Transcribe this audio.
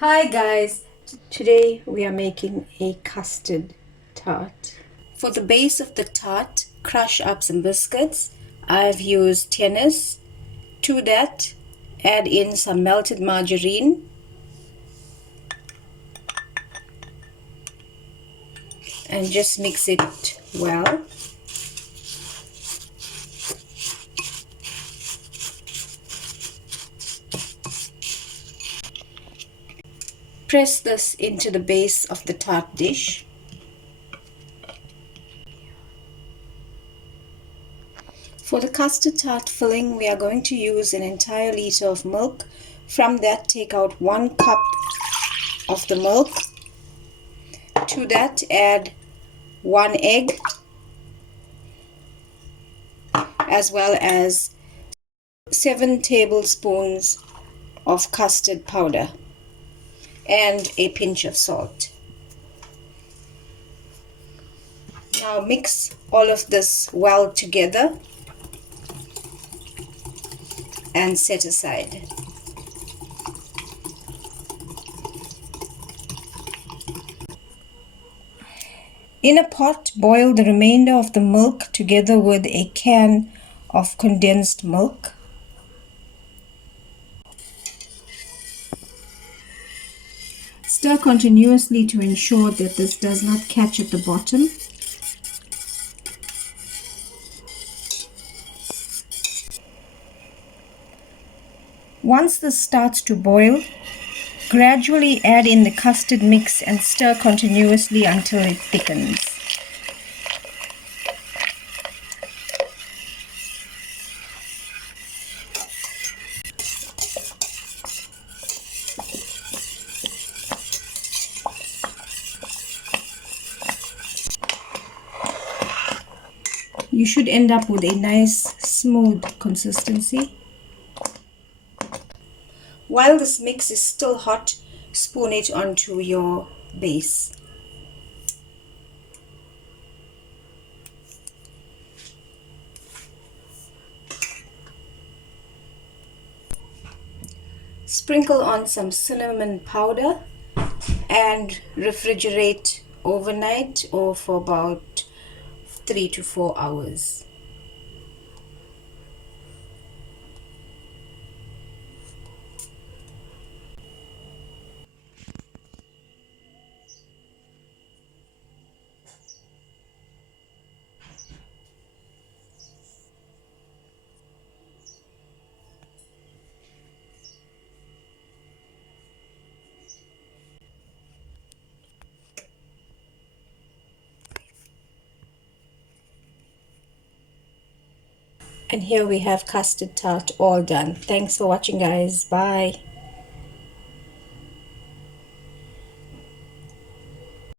Hi guys, today we are making a custard tart. For the base of the tart, crush up some biscuits. I've used tennis. To that, add in some melted margarine and just mix it well. Press this into the base of the tart dish. For the custard tart filling, we are going to use an entire liter of milk. From that, take out 1 cup of the milk. To that, add 1 egg, as well as 7 tablespoons of custard powder and a pinch of salt. Now mix all of this well together and set aside. In a pot, boil the remainder of the milk together with a can of condensed milk. Stir continuously to ensure that this does not catch at the bottom. Once this starts to boil, gradually add in the custard mix and stir continuously until it thickens. You should end up with a nice smooth consistency. While this mix is still hot, spoon it onto your base. Sprinkle on some cinnamon powder and refrigerate overnight or for about 3 to 4 hours. And here we have custard tart all done. Thanks for watching guys. Bye.